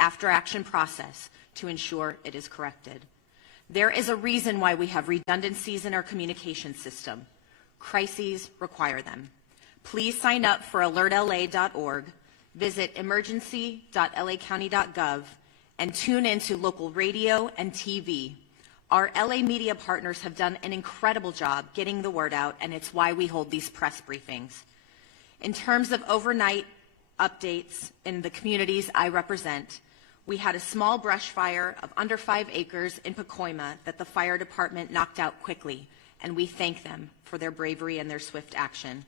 after-action process to ensure it is corrected. There is a reason why we have redundancies in our communication system. Crises require them. Please sign up for alertla.org, visit emergency.lacounty.gov, and tune into local radio and TV. Our LA media partners have done an incredible job getting the word out, and it's why we hold these press briefings. In terms of overnight updates in the communities I represent, we had a small brush fire of under 5 acres in Pacoima that the fire department knocked out quickly, and we thank them for their bravery and their swift action.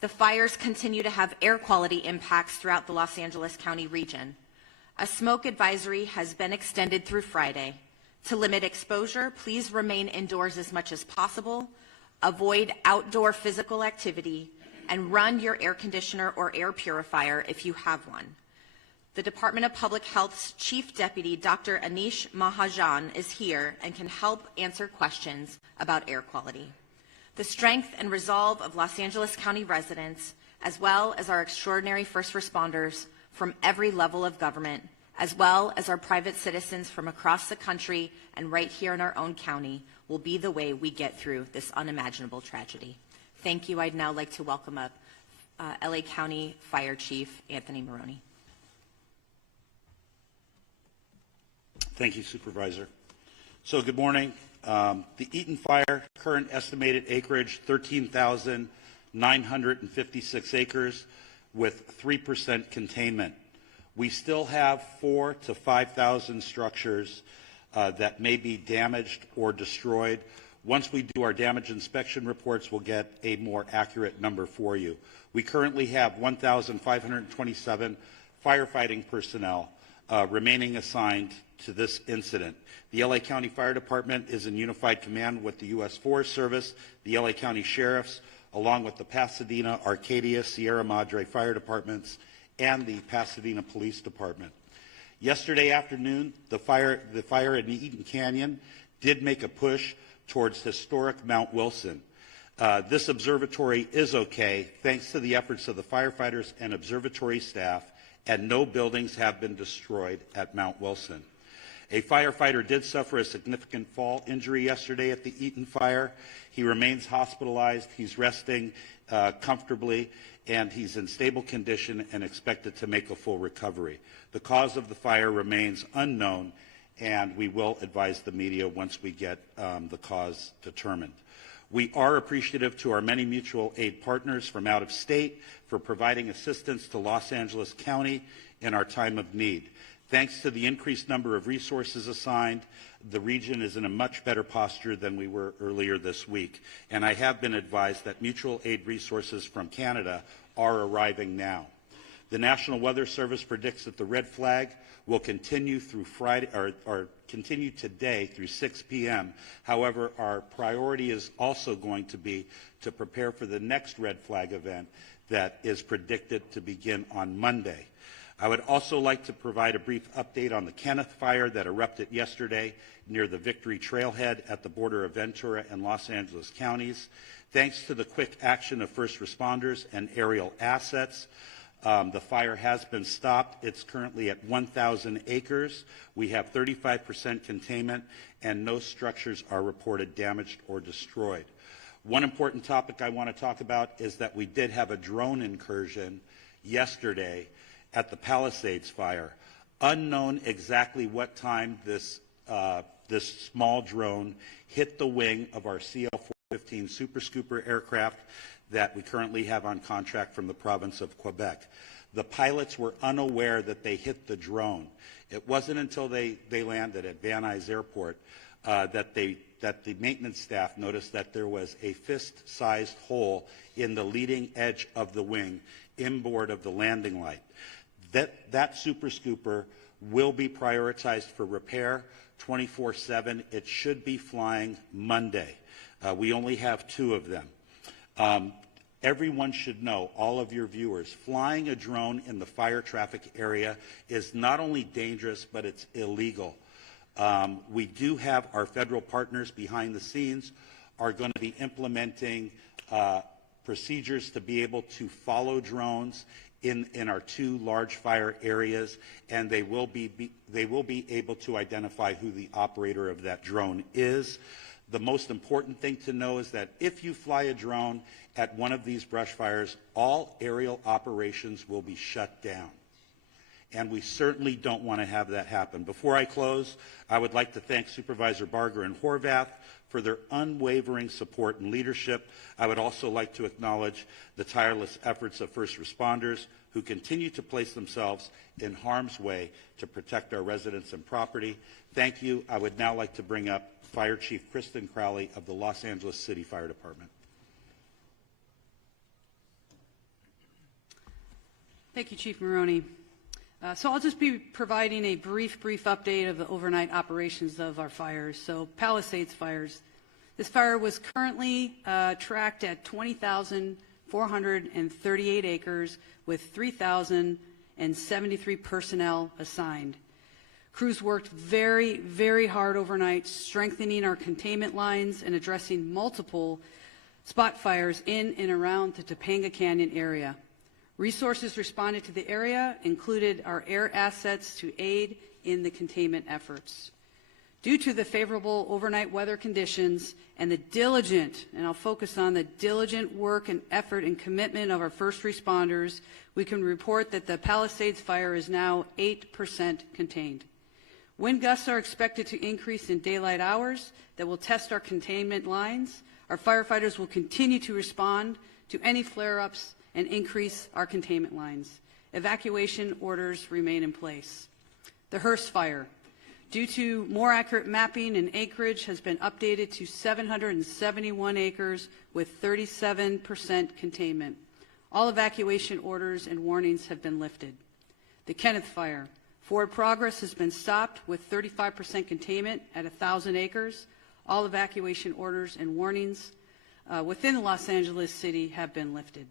The fires continue to have air quality impacts throughout the Los Angeles County region. A smoke advisory has been extended through Friday. To limit exposure, please remain indoors as much as possible, avoid outdoor physical activity, and run your air conditioner or air purifier if you have one. The Department of Public Health's Chief Deputy, Dr. Anish Mahajan, is here and can help answer questions about air quality. The strength and resolve of Los Angeles County residents, as well as our extraordinary first responders from every level of government, as well as our private citizens from across the country and right here in our own county, will be the way we get through this unimaginable tragedy. Thank you. I'd now like to welcome up LA County Fire Chief Anthony Maroney. Thank you, Supervisor. So good morning. The Eaton Fire, current estimated acreage, 13,956 acres with 3% containment. We still have 4,000 to 5,000 structures that may be damaged or destroyed. Once we do our damage inspection reports, we'll get a more accurate number for you. We currently have 1,527 firefighting personnel remaining assigned to this incident. The LA County Fire Department is in unified command with the U.S. Forest Service, the LA County Sheriffs, along with the Pasadena, Arcadia, Sierra Madre Fire Departments, and the Pasadena Police Department. Yesterday afternoon, the fire in the Eaton Canyon did make a push towards historic Mount Wilson. This observatory is okay thanks to the efforts of the firefighters and observatory staff, and no buildings have been destroyed at Mount Wilson. A firefighter did suffer a significant fall injury yesterday at the Eaton fire. He remains hospitalized. He's resting comfortably, and he's in stable condition and expected to make a full recovery. The cause of the fire remains unknown, and we will advise the media once we get the cause determined. We are appreciative to our many mutual aid partners from out of state for providing assistance to Los Angeles County in our time of need. Thanks to the increased number of resources assigned, the region is in a much better posture than we were earlier this week. And I have been advised that mutual aid resources from Canada are arriving now. The National Weather Service predicts that the red flag will continue through Friday, or continue today through 6 p.m. However, our priority is also going to be to prepare for the next red flag event that is predicted to begin on Monday. I would also like to provide a brief update on the Kenneth Fire that erupted yesterday near the Victory Trailhead at the border of Ventura and Los Angeles counties. Thanks to the quick action of first responders and aerial assets, the fire has been stopped. It's currently at 1,000 acres. We have 35% containment, and no structures are reported damaged or destroyed. One important topic I want to talk about is that we did have a drone incursion yesterday at the Palisades fire. Unknown exactly what time this small drone hit the wing of our CL-415 Super Scooper aircraft that we currently have on contract from the province of Quebec. The pilots were unaware that they hit the drone. It wasn't until they landed at Van Nuys Airport that the maintenance staff noticed that there was a fist-sized hole in the leading edge of the wing inboard of the landing light. That Super Scooper will be prioritized for repair 24/7. It should be flying Monday. We only have 2 of them. Everyone should know, all of your viewers, flying a drone in the fire traffic area is not only dangerous, but it's illegal. We do have our federal partners behind the scenes are going to be implementing procedures to be able to follow drones in our two large fire areas, and they will be able to identify who the operator of that drone is. The most important thing to know is that if you fly a drone at one of these brush fires, all aerial operations will be shut down. And we certainly don't want to have that happen. Before I close, I would like to thank Supervisor Barger and Horvath for their unwavering support and leadership. I would also like to acknowledge the tireless efforts of first responders who continue to place themselves in harm's way to protect our residents and property. Thank you. I would now like to bring up Fire Chief Kristen Crowley of the Los Angeles City Fire Department. Thank you, Chief Maroney. So I'll just be providing a brief update of the overnight operations of our fires. So Palisades fires. This fire was currently tracked at 20,438 acres with 3,073 personnel assigned. Crews worked very, very hard overnight, strengthening our containment lines and addressing multiple spot fires in and around the Topanga Canyon area. Resources responded to the area included our air assets to aid in the containment efforts. Due to the favorable overnight weather conditions and the diligent, and I'll focus on the diligent work and effort and commitment of our first responders, we can report that the Palisades fire is now 8% contained. Wind gusts are expected to increase in daylight hours that will test our containment lines. Our firefighters will continue to respond to any flare-ups and increase our containment lines. Evacuation orders remain in place. The Hearst fire, due to more accurate mapping and acreage, has been updated to 771 acres with 37% containment. All evacuation orders and warnings have been lifted. The Kenneth fire, forward progress has been stopped with 35% containment at 1,000 acres. All evacuation orders and warnings within Los Angeles City have been lifted.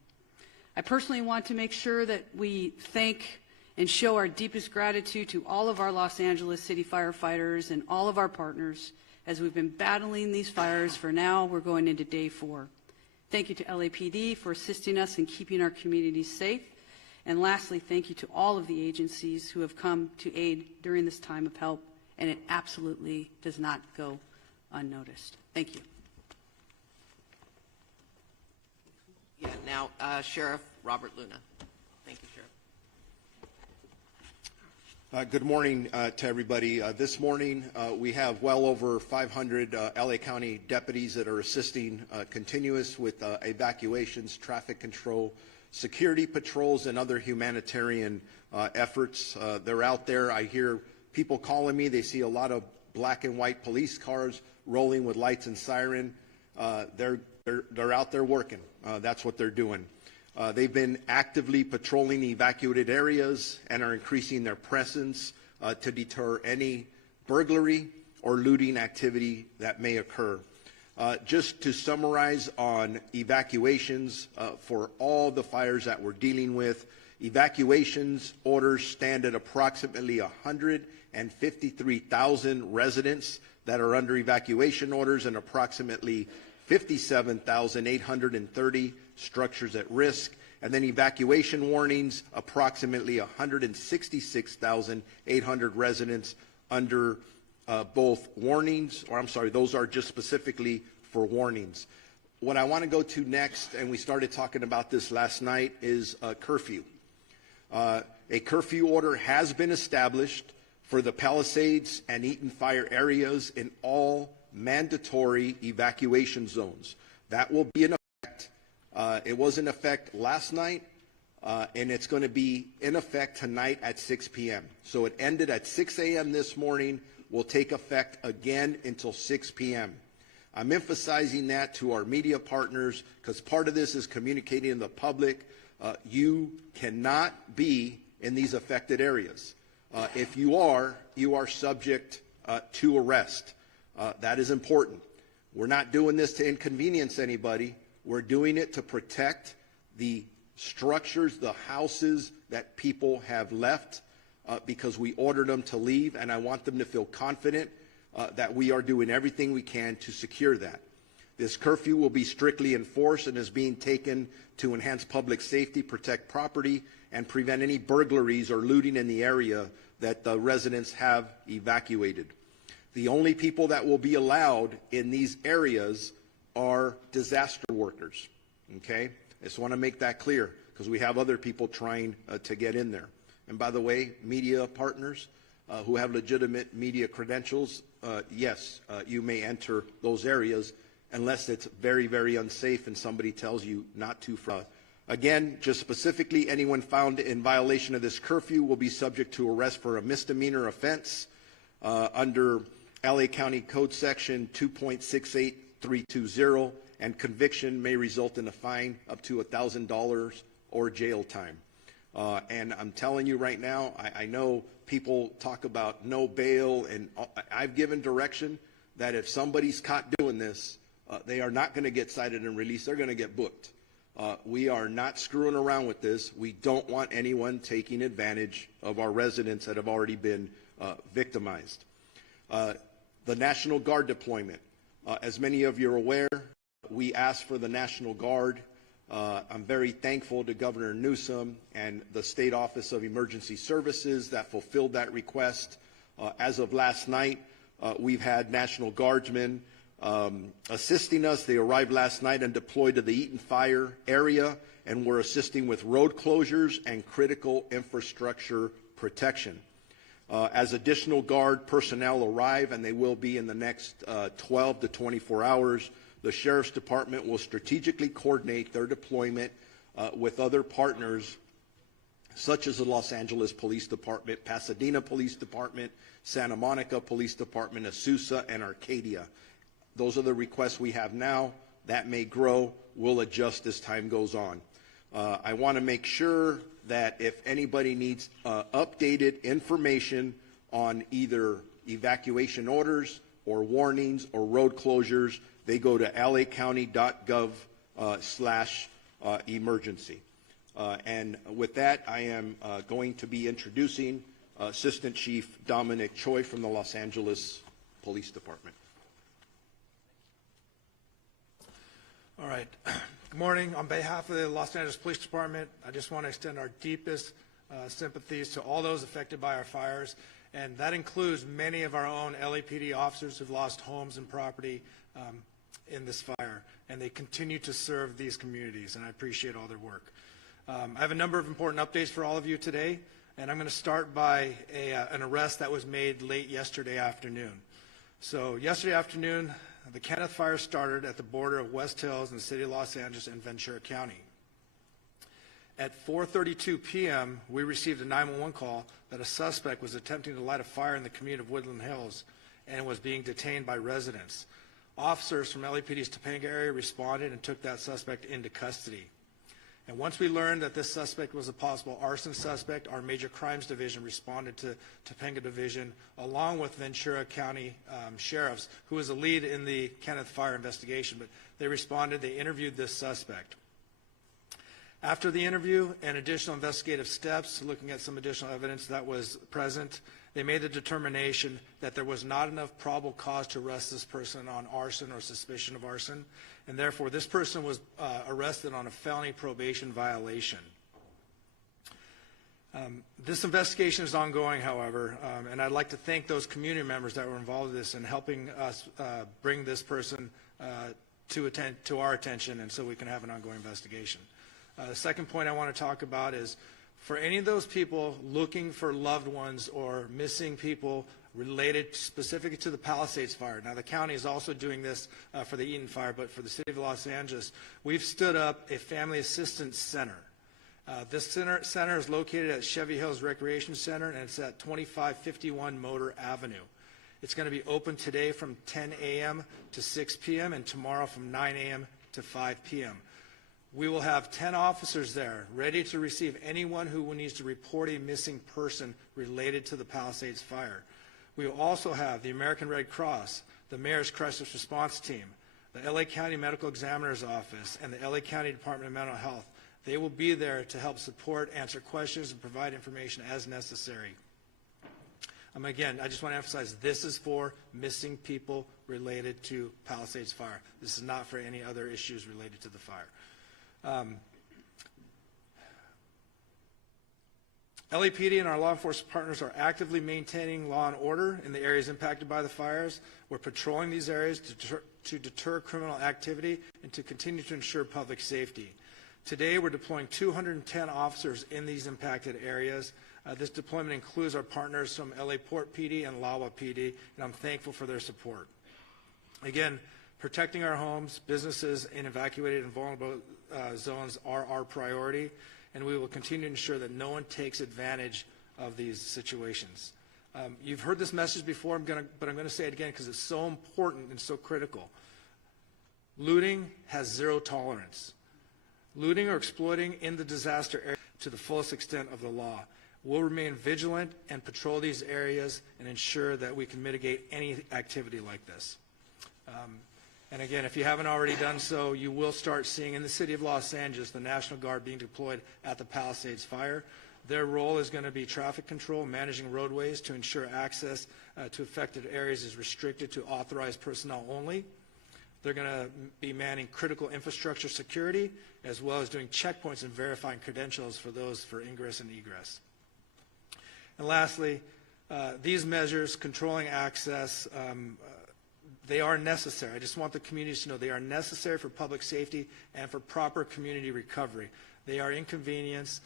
I personally want to make sure that we thank and show our deepest gratitude to all of our Los Angeles City firefighters and all of our partners as we've been battling these fires for now. We're going into day 4. Thank you to LAPD for assisting us in keeping our communities safe. And lastly, thank you to all of the agencies who have come to aid during this time of help, and it absolutely does not go unnoticed. Thank you. Yeah, now Sheriff Robert Luna. Thank you, Sheriff. Good morning to everybody. This morning we have well over 500 LA County deputies that are assisting continuous with evacuations, traffic control, security patrols, and other humanitarian efforts. They're out there. I hear people calling me. They see a lot of black and white police cars rolling with lights and siren. They're out there working. That's what they're doing. They've been actively patrolling evacuated areas and are increasing their presence to deter any burglary or looting activity that may occur. Just to summarize on evacuations for all the fires that we're dealing with, evacuations orders stand at approximately 153,000 residents that are under evacuation orders and approximately 57,830 structures at risk, and then evacuation warnings, approximately 166,800 residents under both warnings, or I'm sorry, those are just specifically for warnings. What I want to go to next, and we started talking about this last night, is a curfew. A curfew order has been established for the Palisades and Eaton fire areas in all mandatory evacuation zones. That will be in effect. It was in effect last night, and it's going to be in effect tonight at 6 p.m. So it ended at 6 a.m. this morning, will take effect again until 6 p.m. I'm emphasizing that to our media partners because part of this is communicating to the public. You cannot be in these affected areas. If you are subject to arrest. That is important. We're not doing this to inconvenience anybody. We're doing it to protect the structures, the houses that people have left because we ordered them to leave, and I want them to feel confident that we are doing everything we can to secure that. This curfew will be strictly enforced and is being taken to enhance public safety, protect property, and prevent any burglaries or looting in the area that the residents have evacuated. The only people that will be allowed in these areas are disaster workers, okay? I just want to make that clear because we have other people trying to get in there. And by the way, media partners who have legitimate media credentials, yes, you may enter those areas unless it's very, very unsafe and somebody tells you not to. Again, just specifically, anyone found in violation of this curfew will be subject to arrest for a misdemeanor offense under LA County Code Section 2.68320, and conviction may result in a fine up to $1,000 or jail time. And I'm telling you right now, I know people talk about no bail, and I've given direction that if somebody's caught doing this, they are not going to get cited and released. They're going to get booked. We are not screwing around with this. We don't want anyone taking advantage of our residents that have already been victimized. The National Guard deployment. As many of you are aware, we asked for the National Guard. I'm very thankful to Governor Newsroom and the State Office of Emergency Services that fulfilled that request. As of last night, we've had National Guardsmen assisting us. They arrived last night and deployed to the Eaton Fire area, and were assisting with road closures and critical infrastructure protection. As additional Guard personnel arrive, and they will be in the next 12 to 24 hours, the Sheriff's Department will strategically coordinate their deployment with other partners such as the Los Angeles Police Department, Pasadena Police Department, Santa Monica Police Department, Azusa, and Arcadia. Those are the requests we have now. That may grow. We'll adjust as time goes on. I want to make sure that if anybody needs updated information on either evacuation orders or warnings or road closures, they go to lacounty.gov/emergency. And with that, I am going to be introducing Assistant Chief Dominic Choi from the Los Angeles Police Department. All right. Good morning. On behalf of the Los Angeles Police Department, I just want to extend our deepest sympathies to all those affected by our fires, and that includes many of our own LAPD officers who've lost homes and property in this fire, and they continue to serve these communities, and I appreciate all their work. I have a number of important updates for all of you today, and I'm going to start by an arrest that was made late yesterday afternoon. So yesterday afternoon, the Kenneth Fire started at the border of West Hills in the city of Los Angeles and Ventura County. At 4:32 p.m., we received a 911 call that a suspect was attempting to light a fire in the community of Woodland Hills and was being detained by residents. Officers from LAPD's Topanga area responded and took that suspect into custody. And once we learned that this suspect was a possible arson suspect, our Major Crimes Division responded to Topanga Division along with Ventura County sheriffs, who was the lead in the Kenneth Fire investigation. But they responded, they interviewed this suspect. After the interview and additional investigative steps, looking at some additional evidence that was present, they made the determination that there was not enough probable cause to arrest this person on arson or suspicion of arson, and therefore this person was arrested on a felony probation violation. This investigation is ongoing, however, and I'd like to thank those community members that were involved in this and helping us bring this person to our attention, and so we can have an ongoing investigation. The second point I want to talk about is for any of those people looking for loved ones or missing people related specifically to the Palisades fire. Now, the county is also doing this for the Eaton fire, but for the city of Los Angeles, we've stood up a family assistance center. This center is located at Chevy Hills Recreation Center, and it's at 2551 Motor Avenue. It's going to be open today from 10 a.m. to 6 p.m. and tomorrow from 9 a.m. to 5 p.m. We will have 10 officers there ready to receive anyone who needs to report a missing person related to the Palisades fire. We will also have the American Red Cross, the Mayor's Crisis Response Team, the LA County Medical Examiner's Office, and the LA County Department of Mental Health. They will be there to help support, answer questions, and provide information as necessary. Again, I just want to emphasize this is for missing people related to Palisades Fire. This is not for any other issues related to the fire. LAPD and our law enforcement partners are actively maintaining law and order in the areas impacted by the fires. We're patrolling these areas to deter criminal activity and to continue to ensure public safety. Today, we're deploying 210 officers in these impacted areas. This deployment includes our partners from LA Port PD and LAWA PD, and I'm thankful for their support. Again, protecting our homes, businesses in evacuated and vulnerable zones are our priority, and we will continue to ensure that no one takes advantage of these situations. You've heard this message before, but I'm going to say it again because it's so important and so critical. Looting has zero tolerance. Looting or exploiting in the disaster area to the fullest extent of the law. We'll remain vigilant and patrol these areas and ensure that we can mitigate any activity like this. And again, if you haven't already done so, you will start seeing in the city of Los Angeles the National Guard being deployed at the Palisades Fire. Their role is going to be traffic control, managing roadways to ensure access to affected areas is restricted to authorized personnel only. They're going to be manning critical infrastructure security, as well as doing checkpoints and verifying credentials for those for ingress and egress. And lastly, these measures, controlling access, they are necessary. I just want the communities to know they are necessary for public safety and for proper community recovery. They are inconvenience,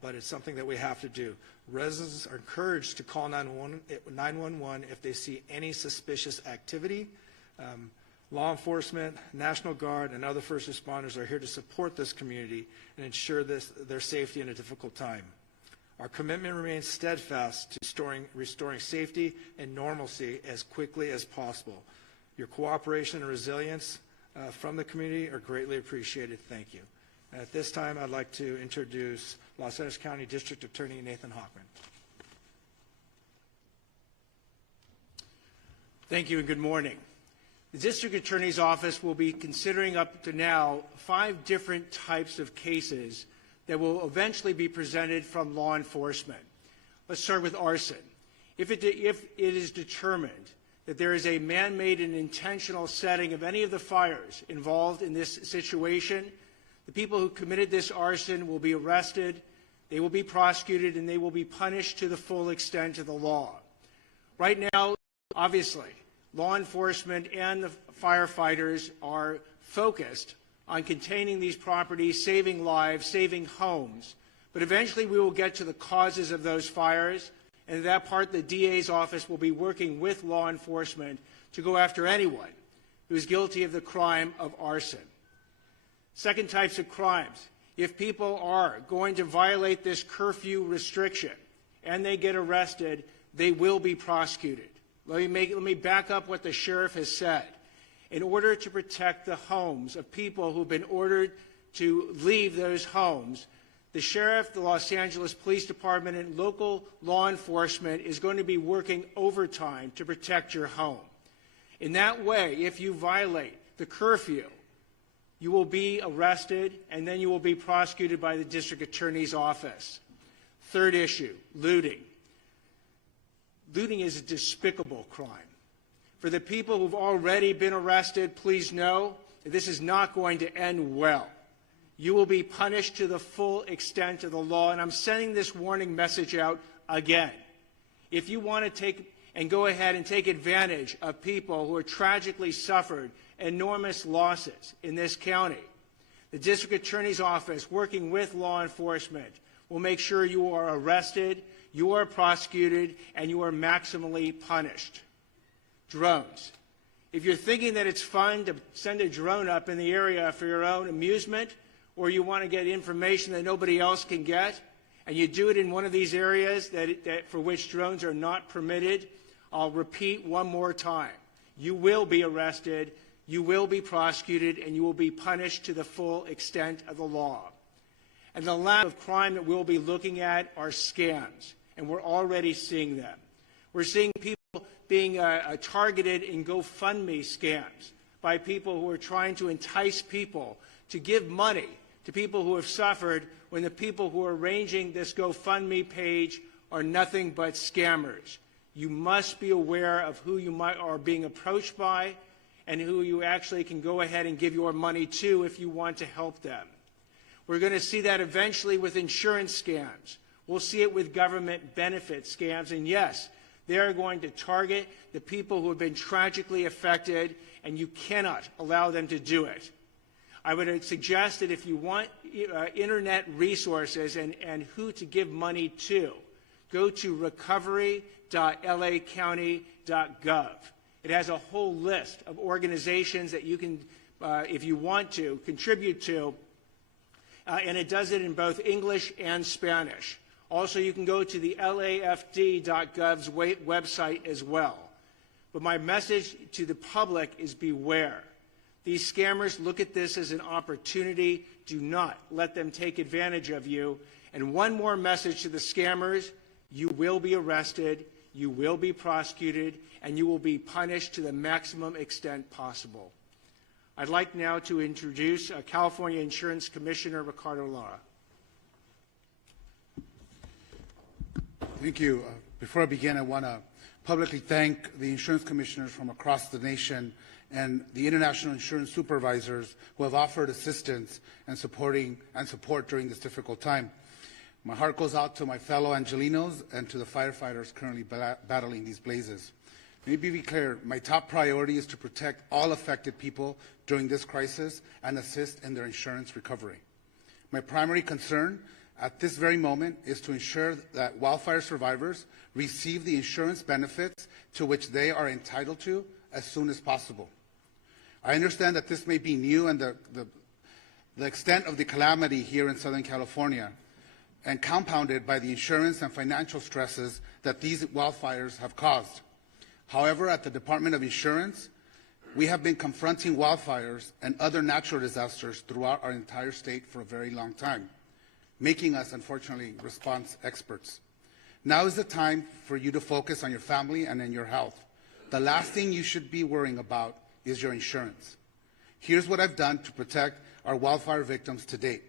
but it's something that we have to do. Residents are encouraged to call 911 if they see any suspicious activity. Law enforcement, National Guard, and other first responders are here to support this community and ensure their safety in a difficult time. Our commitment remains steadfast to restoring safety and normalcy as quickly as possible. Your cooperation and resilience from the community are greatly appreciated. Thank you. And at this time, I'd like to introduce Los Angeles County District Attorney Nathan Hochman. Thank you and good morning. The District Attorney's Office will be considering up to now 5 different types of cases that will eventually be presented from law enforcement. Let's start with arson. If it is determined that there is a man-made and intentional setting of any of the fires involved in this situation, the people who committed this arson will be arrested, they will be prosecuted, and they will be punished to the full extent of the law. Right now, obviously, law enforcement and the firefighters are focused on containing these properties, saving lives, saving homes. But eventually we will get to the causes of those fires, and at that part the DA's office will be working with law enforcement to go after anyone who is guilty of the crime of arson. Second types of crimes. If people are going to violate this curfew restriction and they get arrested, they will be prosecuted. Let me back up what the sheriff has said. In order to protect the homes of people who've been ordered to leave those homes, the sheriff, the Los Angeles Police Department, and local law enforcement is going to be working overtime to protect your home. In that way, if you violate the curfew, you will be arrested and then you will be prosecuted by the district attorney's office. Third issue, looting. Looting is a despicable crime. For the people who've already been arrested, please know that this is not going to end well. You will be punished to the full extent of the law, and I'm sending this warning message out again. If you want to take and go ahead and take advantage of people who have tragically suffered enormous losses in this county, the district attorney's office, working with law enforcement, will make sure you are arrested, you are prosecuted, and you are maximally punished. Drones. If you're thinking that it's fun to send a drone up in the area for your own amusement, or you want to get information that nobody else can get, and you do it in one of these areas for which drones are not permitted, I'll repeat one more time. You will be arrested, you will be prosecuted, and you will be punished to the full extent of the law. And the last of crime that we'll be looking at are scams, and we're already seeing them. We're seeing people being targeted in GoFundMe scams by people who are trying to entice people to give money to people who have suffered when the people who are arranging this GoFundMe page are nothing but scammers. You must be aware of who you are being approached by and who you actually can go ahead and give your money to if you want to help them. We're going to see that eventually with insurance scams. We'll see it with government benefit scams. And yes, they are going to target the people who have been tragically affected, and you cannot allow them to do it. I would suggest that if you want internet resources and who to give money to, go to recovery.lacounty.gov. It has a whole list of organizations that you can, if you want to, contribute to, and it does it in both English and Spanish. Also, you can go to the LAFD.gov's website as well. But my message to the public is beware. These scammers look at this as an opportunity. Do not let them take advantage of you. And one more message to the scammers: you will be arrested, you will be prosecuted, and you will be punished to the maximum extent possible. I'd like now to introduce California Insurance Commissioner Ricardo Lara. Thank you. Before I begin, I want to publicly thank the insurance commissioners from across the nation and the international insurance supervisors who have offered assistance and support during this difficult time. My heart goes out to my fellow Angelenos and to the firefighters currently battling these blazes. Let me be clear, my top priority is to protect all affected people during this crisis and assist in their insurance recovery. My primary concern at this very moment is to ensure that wildfire survivors receive the insurance benefits to which they are entitled to as soon as possible. I understand that this may be new and the extent of the calamity here in Southern California, and compounded by the insurance and financial stresses that these wildfires have caused. However, at the Department of Insurance, we have been confronting wildfires and other natural disasters throughout our entire state for a very long time, making us, unfortunately, response experts. Now is the time for you to focus on your family and on your health. The last thing you should be worrying about is your insurance. Here's what I've done to protect our wildfire victims to date.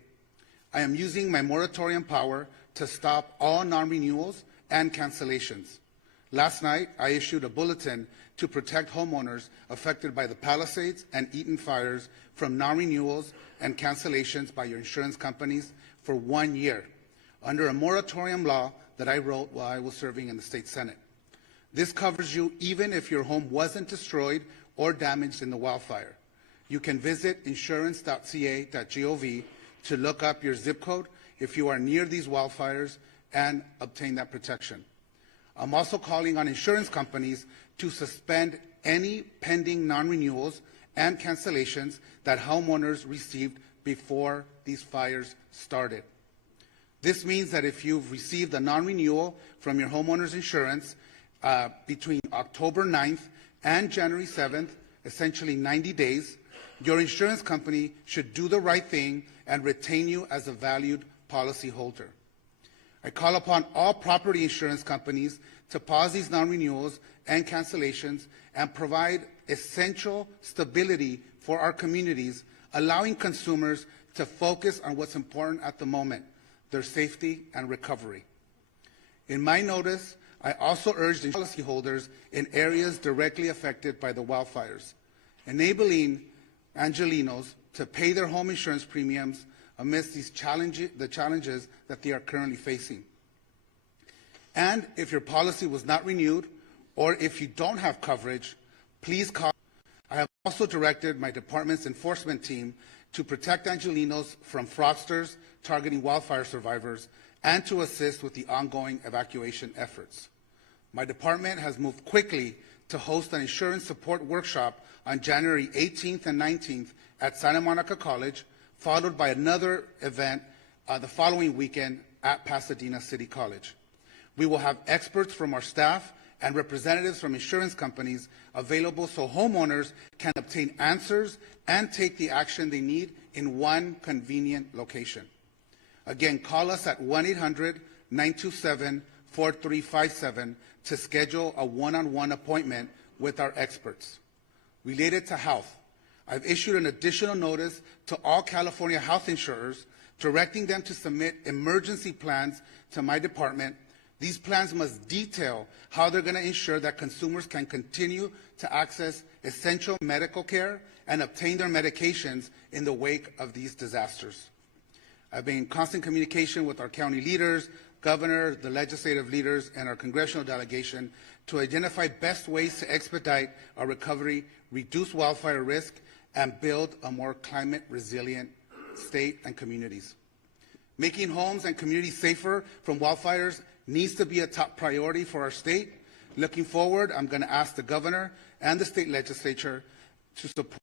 I am using my moratorium power to stop all non-renewals and cancellations. Last night, I issued a bulletin to protect homeowners affected by the Palisades and Eaton fires from non-renewals and cancellations by your insurance companies for 1 year, under a moratorium law that I wrote while I was serving in the state Senate. This covers you even if your home wasn't destroyed or damaged in the wildfire. You can visit insurance.ca.gov to look up your zip code if you are near these wildfires and obtain that protection. I'm also calling on insurance companies to suspend any pending non-renewals and cancellations that homeowners received before these fires started. This means that if you've received a non-renewal from your homeowner's insurance between October 9th and January 7th, essentially 90 days, your insurance company should do the right thing and retain you as a valued policyholder. I call upon all property insurance companies to pause these non-renewals and cancellations and provide essential stability for our communities, allowing consumers to focus on what's important at the moment, their safety and recovery. In my notice, I also urged policyholders in areas directly affected by the wildfires, enabling Angelenos to pay their home insurance premiums amidst the challenges that they are currently facing. And if your policy was not renewed, or if you don't have coverage, please call. I have also directed my department's enforcement team to protect Angelenos from fraudsters targeting wildfire survivors and to assist with the ongoing evacuation efforts. My department has moved quickly to host an insurance support workshop on January 18th and 19th at Santa Monica College, followed by another event the following weekend at Pasadena City College. We will have experts from our staff and representatives from insurance companies available so homeowners can obtain answers and take the action they need in one convenient location. Again, call us at 1-800-927-4357 to schedule a one-on-one appointment with our experts. Related to health, I've issued an additional notice to all California health insurers directing them to submit emergency plans to my department These plans must detail how they're going to ensure that consumers can continue to access essential medical care and obtain their medications in the wake of these disasters. I've been in constant communication with our county leaders, governor, the legislative leaders, and our congressional delegation to identify best ways to expedite our recovery, reduce wildfire risk, and build a more climate resilient state and communities. Making homes and communities safer from wildfires needs to be a top priority for our state. Looking forward, I'm going to ask the governor and the state legislature to support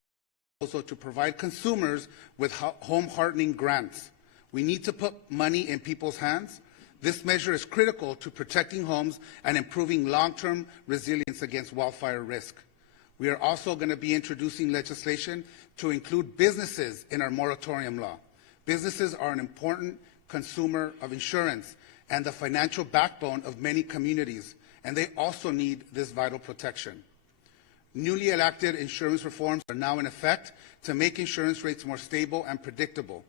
also to provide consumers with home hardening grants. We need to put money in people's hands. This measure is critical to protecting homes and improving long-term resilience against wildfire risk. We are also going to be introducing legislation to include businesses in our moratorium law. Businesses are an important consumer of insurance and the financial backbone of many communities, and they also need this vital protection. Newly enacted insurance reforms are now in effect to make insurance rates more stable and predictable.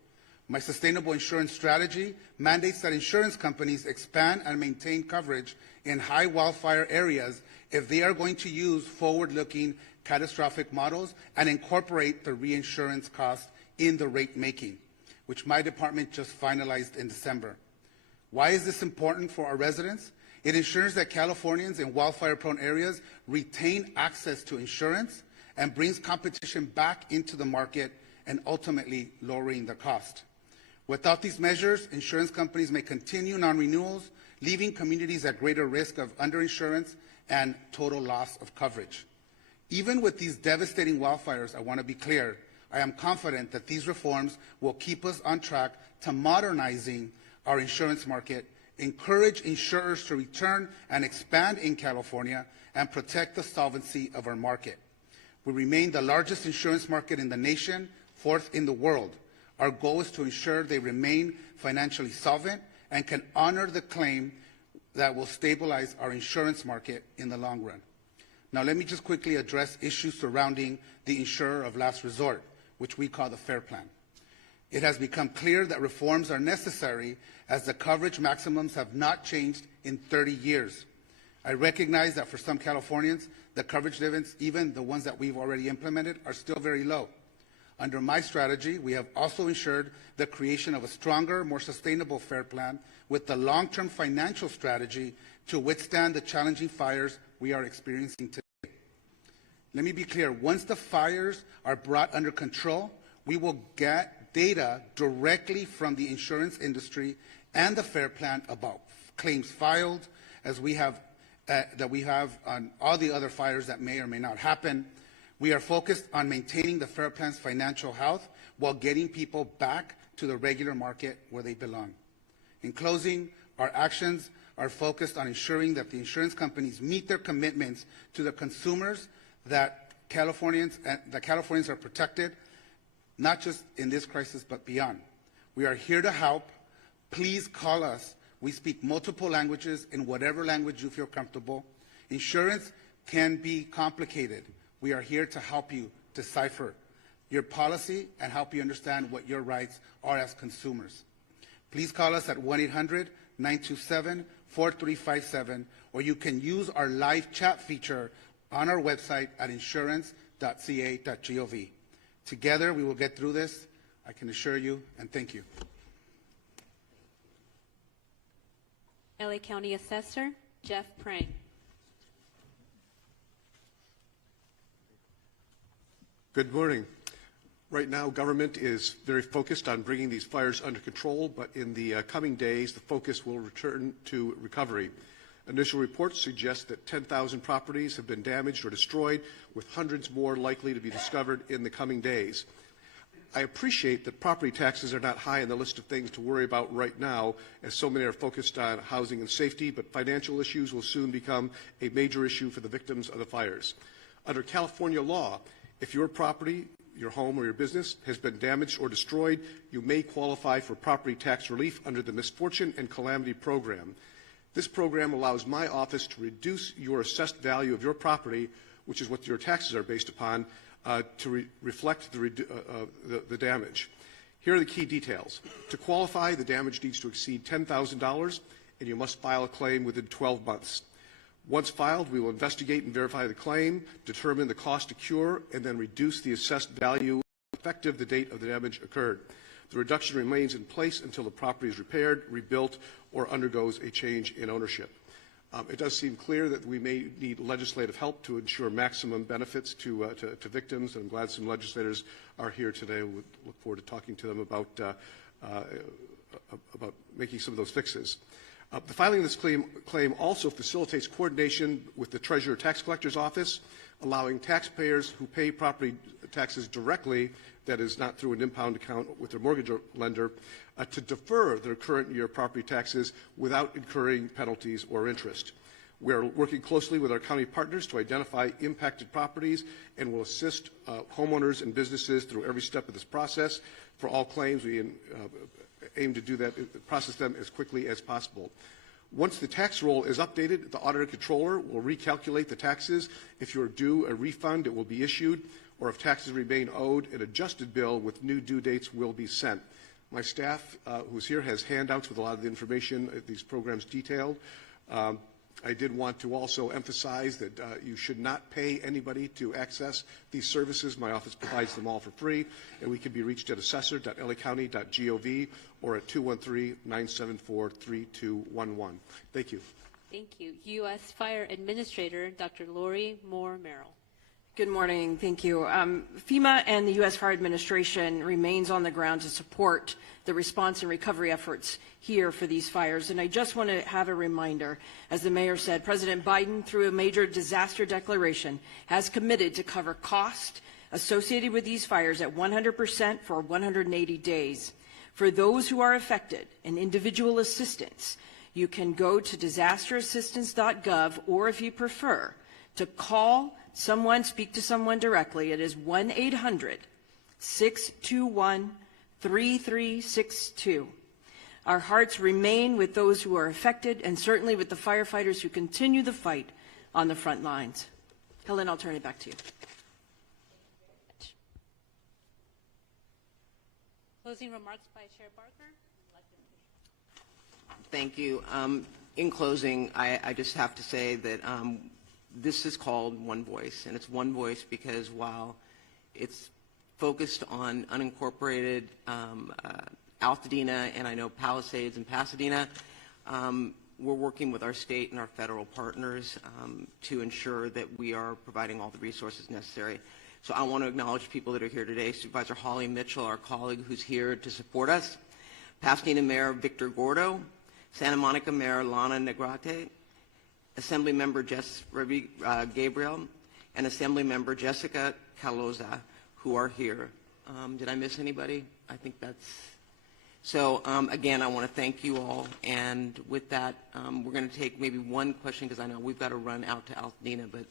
My sustainable insurance strategy mandates that insurance companies expand and maintain coverage in high wildfire areas if they are going to use forward-looking catastrophic models and incorporate the reinsurance cost in the rate making, which my department just finalized in December. Why is this important for our residents? It ensures that Californians in wildfire-prone areas retain access to insurance and brings competition back into the market and ultimately lowering the cost. Without these measures, insurance companies may continue non-renewals, leaving communities at greater risk of underinsurance and total loss of coverage. Even with these devastating wildfires, I want to be clear, I am confident that these reforms will keep us on track to modernizing our insurance market, encourage insurers to return and expand in California, and protect the solvency of our market. We remain the largest insurance market in the nation, fourth in the world. Our goal is to ensure they remain financially solvent and can honor the claim that will stabilize our insurance market in the long run. Now, let me just quickly address issues surrounding the insurer of last resort, which we call the FAIR Plan. It has become clear that reforms are necessary as the coverage maximums have not changed in 30 years. I recognize that for some Californians, the coverage limits, even the ones that we've already implemented, are still very low. Under my strategy, we have also ensured the creation of a stronger, more sustainable FAIR Plan with the long-term financial strategy to withstand the challenging fires we are experiencing today. Let me be clear, once the fires are brought under control, we will get data directly from the insurance industry and the FAIR Plan about claims filed, as we have that we have on all the other fires that may or may not happen. We are focused on maintaining the FAIR Plan's financial health while getting people back to the regular market where they belong. In closing, our actions are focused on ensuring that the insurance companies meet their commitments to the consumers, that Californians are protected, not just in this crisis, but beyond. We are here to help. Please call us. We speak multiple languages in whatever language you feel comfortable. Insurance can be complicated. We are here to help you decipher your policy and help you understand what your rights are as consumers. Please call us at 1-800-927-4357, or you can use our live chat feature on our website at insurance.ca.gov. Together, we will get through this, I can assure you, and thank you. LA County Assessor Jeff Prang. Good morning. Right now, government is very focused on bringing these fires under control, but in the coming days, the focus will return to recovery. Initial reports suggest that 10,000 properties have been damaged or destroyed, with hundreds more likely to be discovered in the coming days. I appreciate that property taxes are not high on the list of things to worry about right now, as so many are focused on housing and safety, but financial issues will soon become a major issue for the victims of the fires. Under California law, if your property, your home or your business has been damaged or destroyed, you may qualify for property tax relief under the Misfortune and Calamity Program. This program allows my office to reduce your assessed value of your property, which is what your taxes are based upon, to reflect the damage. Here are the key details. To qualify, the damage needs to exceed $10,000, and you must file a claim within 12 months. Once filed, we will investigate and verify the claim, determine the cost to cure, and then reduce the assessed value effective the date of the damage occurred. The reduction remains in place until the property is repaired, rebuilt, or undergoes a change in ownership. It does seem clear that we may need legislative help to ensure maximum benefits to victims, and I'm glad some legislators are here today. We look forward to talking to them about making some of those fixes. The filing of this claim also facilitates coordination with the Treasurer Tax Collector's Office, allowing taxpayers who pay property taxes directly, that is not through an impound account with their mortgage lender, to defer their current year property taxes without incurring penalties or interest. We are working closely with our county partners to identify impacted properties and will assist homeowners and businesses through every step of this process. For all claims, we aim to do that, process them as quickly as possible. Once the tax roll is updated, the auditor controller will recalculate the taxes. If you're due a refund, it will be issued, or if taxes remain owed, an adjusted bill with new due dates will be sent. My staff, who's here, has handouts with a lot of the information these programs detailed. I did want to also emphasize that you should not pay anybody to access these services. My office provides them all for free, and we can be reached at assessor.lacounty.gov or at 213-974-3211. Thank you. Thank you. U.S. Fire Administrator Dr. Lori Moore Merrill. Good morning. Thank you. FEMA and the U.S. Fire Administration remains on the ground to support the response and recovery efforts here for these fires. And I just want to have a reminder, as the mayor said, President Biden, through a major disaster declaration, has committed to cover cost associated with these fires at 100% for 180 days. For those who are affected and individual assistance, you can go to disasterassistance.gov, or if you prefer, to call someone, speak to someone directly. It is 1-800-621-3362. Our hearts remain with those who are affected, and certainly with the firefighters who continue the fight on the front lines. Helen, I'll turn it back to you. Closing remarks by Chair Barker. Thank you. In closing, I just have to say that this is called One Voice, and it's one voice because while it's focused on unincorporated Altadena and I know Palisades and Pasadena, we're working with our state and our federal partners to ensure that we are providing all the resources necessary. So I want to acknowledge people that are here today. Supervisor Holly Mitchell, our colleague who's here to support us, Pasadena Mayor Victor Gordo, Santa Monica Mayor Lana Negrete, Assembly Member Jess Gabriel, and Assembly Member Jessica Caloza, who are here. Did I miss anybody? I think that's... So, again, I want to thank you all. And with that, we're going to take maybe one question, because I know we've got to run out to Altadena, but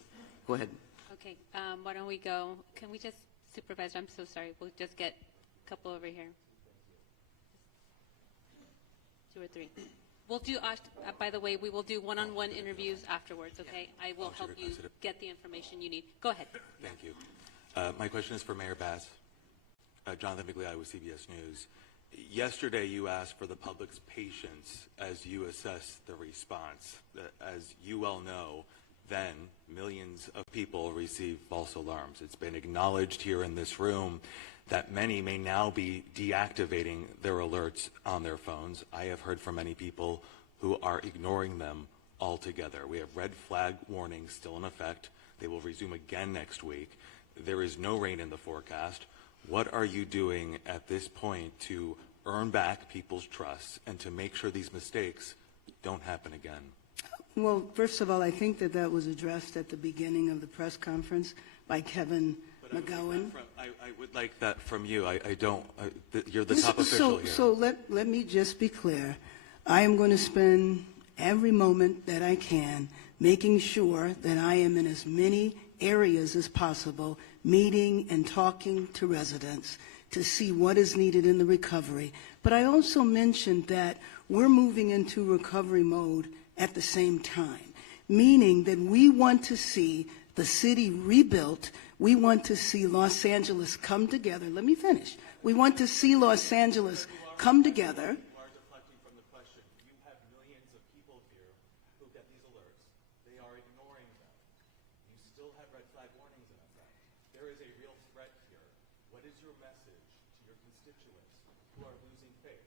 go ahead. Okay, why don't we go? Can we just, Supervisor, I'm so sorry. We'll just get a couple over here. 2 or 3. We'll do, by the way, we will do one-on-one interviews afterwards, okay? I will help you get the information you need. Go ahead. Thank you. My question is for Mayor Bass. Jonathan Migliotti with CBS News. Yesterday, you asked for the public's patience as you assess the response. As you well know, then millions of people receive false alarms. It's been acknowledged here in this room that many may now be deactivating their alerts on their phones. I have heard from many people who are ignoring them altogether. We have red flag warnings still in effect. They will resume again next week. There is no rain in the forecast. What are you doing at this point to earn back people's trust and to make sure these mistakes don't happen again? Well, first of all, I think that was addressed at the beginning of the press conference by Kevin McGowan. I would like that from you. I don't. You're the top official here. So let me just be clear. I am going to spend every moment that I can making sure that I am in as many areas as possible, meeting and talking to residents to see what is needed in the recovery. But I also mentioned that we're moving into recovery mode at the same time, meaning that we want to see the city rebuilt. We want to see Los Angeles come together. Let me finish. We want to see Los Angeles come together. there is a real threat here. What is your message to your constituents who are losing faith?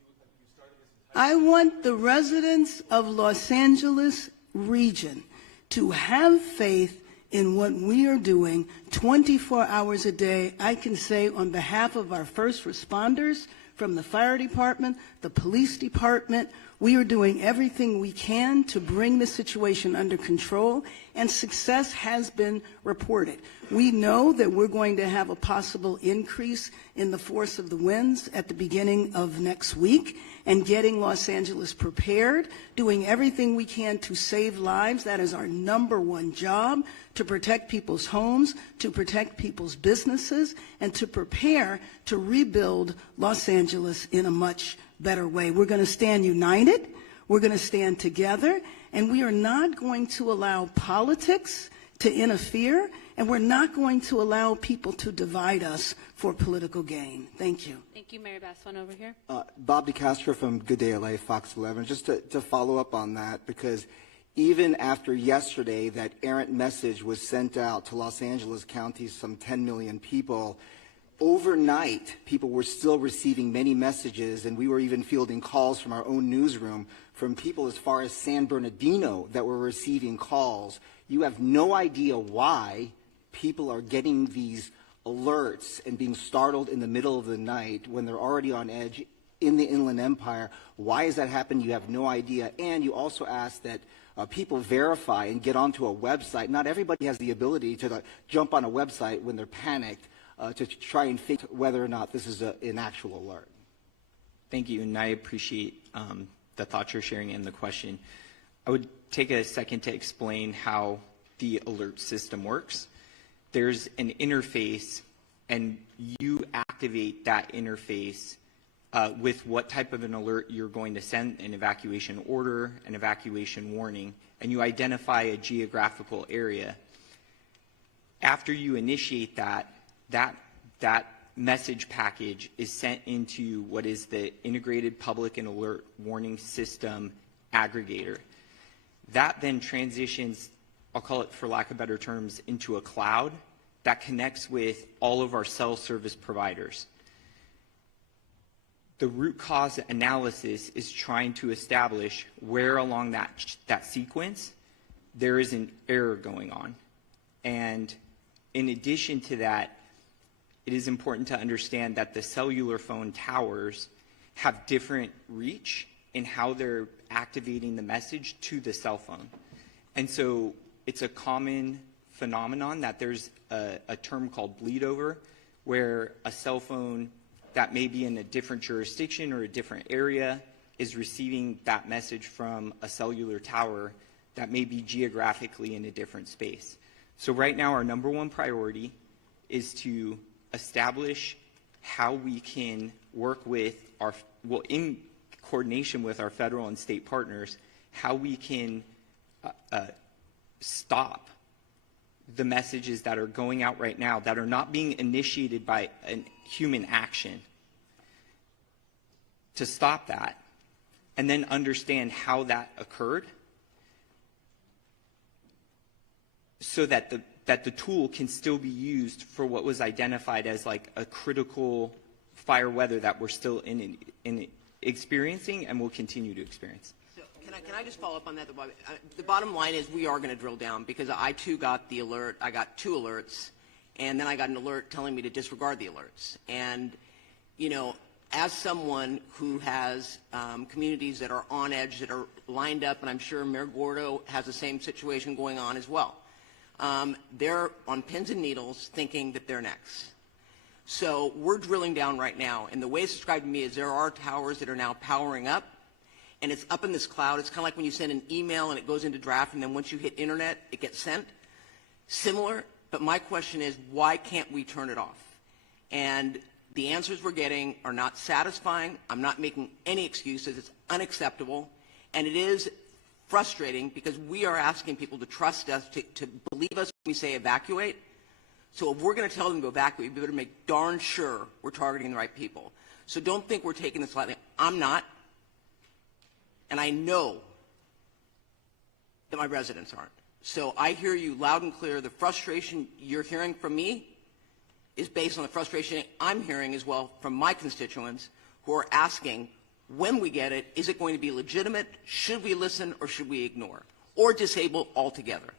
You started this entire... I want the residents of Los Angeles region to have faith in what we are doing 24 hours a day. I can say on behalf of our first responders, from the fire department, the police department, we are doing everything we can to bring the situation under control, and success has been reported. We know that we're going to have a possible increase in the force of the winds at the beginning of next week, and getting Los Angeles prepared, doing everything we can to save lives. That is our #1 job, to protect people's homes, to protect people's businesses, and to prepare to rebuild Los Angeles in a much better way. We're going to stand united, we're going to stand together, and we are not going to allow politics to interfere, and we're not going to allow people to divide us for political gain. Thank you. Thank you, Mayor Bass. One over here. Bob DeCastro from Good Day LA, Fox 11. Just to follow up on that, because even after yesterday that errant message was sent out to Los Angeles County's some 10 million people, overnight people were still receiving many messages, and we were even fielding calls from our own newsroom from people as far as San Bernardino that were receiving calls. You have no idea why people are getting these alerts and being startled in the middle of the night when they're already on edge in the Inland Empire. Why has that happened? You have no idea. And you also ask that people verify and get onto a website. Not everybody has the ability to jump on a website when they're panicked to try and figure whether or not this is an actual alert. Thank you, and I appreciate the thoughts you're sharing and the question. I would take a second to explain how the alert system works. There's an interface, and you activate that interface with what type of an alert you're going to send, an evacuation order, an evacuation warning, and you identify a geographical area. After you initiate that message package is sent into what is the Integrated Public and Alert Warning System aggregator. That then transitions, I'll call it for lack of better terms, into a cloud that connects with all of our cell service providers. The root cause analysis is trying to establish where along that sequence there is an error going on. And in addition to that, it is important to understand that the cellular phone towers have different reach in how they're activating the message to the cell phone. And so it's a common phenomenon that there's a term called bleed over, where a cell phone that may be in a different jurisdiction or a different area is receiving that message from a cellular tower that may be geographically in a different space. So right now our #1 priority is to establish how we can work with our, well, in coordination with our federal and state partners, how we can stop the messages that are going out right now that are not being initiated by a human action, to stop that, and then understand how that occurred so that the tool can still be used for what was identified as like a critical fire weather that we're still in experiencing and will continue to experience. So can I just follow up on that? The bottom line is we are going to drill down, because I too got the alert. I got 2 alerts, and then I got an alert telling me to disregard the alerts. And, you know, as someone who has communities that are on edge, that are lined up, and I'm sure Mayor Gordo has the same situation going on as well. They're on pins and needles thinking that they're next. So we're drilling down right now, and the way it's described to me is there are towers that are now powering up, and it's up in this cloud. It's kind of like when you send an email and it goes into draft, and then once you hit internet, it gets sent. Similar, but my question is, why can't we turn it off? And the answers we're getting are not satisfying. I'm not making any excuses. It's unacceptable, and it is frustrating because we are asking people to trust us, to believe us when we say evacuate. So if we're going to tell them to evacuate, we better make darn sure we're targeting the right people. So don't think we're taking this lightly. I'm not. And I know that my residents aren't. So I hear you loud and clear. The frustration you're hearing from me is based on the frustration I'm hearing as well from my constituents who are asking, when we get it, is it going to be legitimate? Should we listen or should we ignore? Or disable altogether?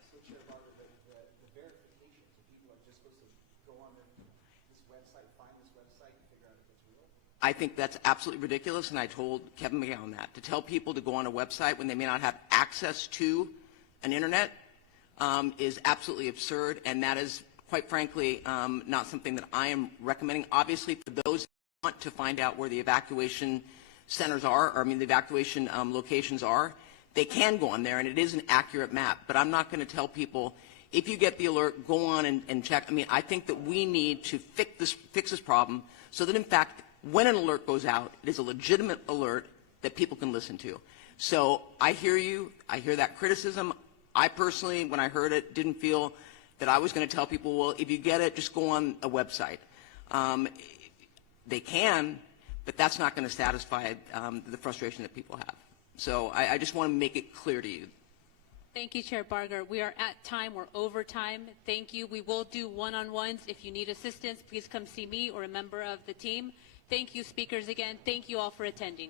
I think that's absolutely ridiculous, and I told Kevin McGowan that. To tell people to go on a website when they may not have access to an internet is absolutely absurd, and that is, quite frankly, not something that I am recommending. Obviously, for those who want to find out where the evacuation centers are, or I mean the evacuation locations are, they can go on there, and it is an accurate map. But I'm not going to tell people, if you get the alert, go on and check. I mean, I think that we need to fix this problem so that, in fact, when an alert goes out, it is a legitimate alert that people can listen to. So I hear you. I hear that criticism. I personally, when I heard it, didn't feel that I was going to tell people, well, if you get it, just go on a website. They can, but that's not going to satisfy the frustration that people have. So I just want to make it clear to you. Thank you, Chair Barger. We are at time. We're over time. Thank you. We will do one-on-ones. If you need assistance, please come see me or a member of the team. Thank you, speakers, again. Thank you all for attending.